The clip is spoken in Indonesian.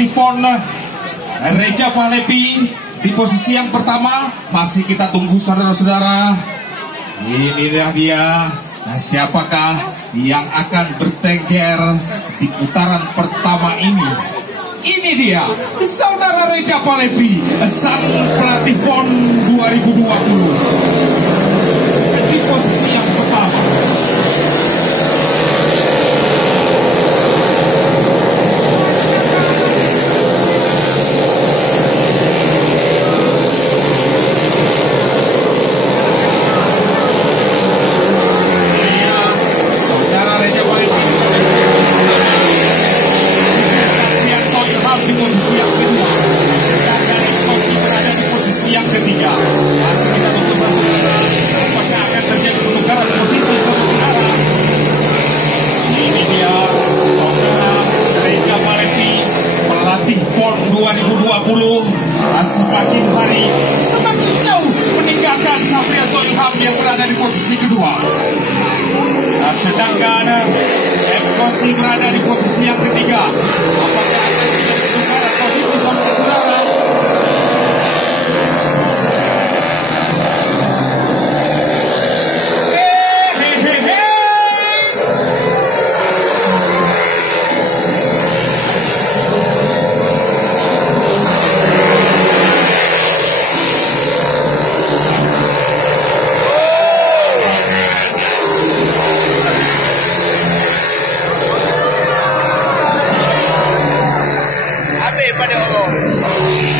pelatih PON Reja Palepi di posisi yang pertama. Masih kita tunggu saudara-saudara. Inilah dia. Nah, siapakah yang akan bertengger di putaran pertama ini? Ini dia, saudara Reja Palepi, sang pelatih PON 2020 di posisi yang pertama. Di posisi yang kedua, dan dari Koki berada di posisi yang ketiga. Masih kita tunggu saudara, apakah akan terjadi pertukaran posisi saudara. Ini dia saudara Reja Palepi, pelatih PON 2020. Semakin hari semakin jauh meninggalkan Safrianto Ilham yang berada di posisi kedua. Sedangkan Koki berada di posisi yang ketiga. Apakah akan terjadi posisi saudara-saudara? Pada Allah.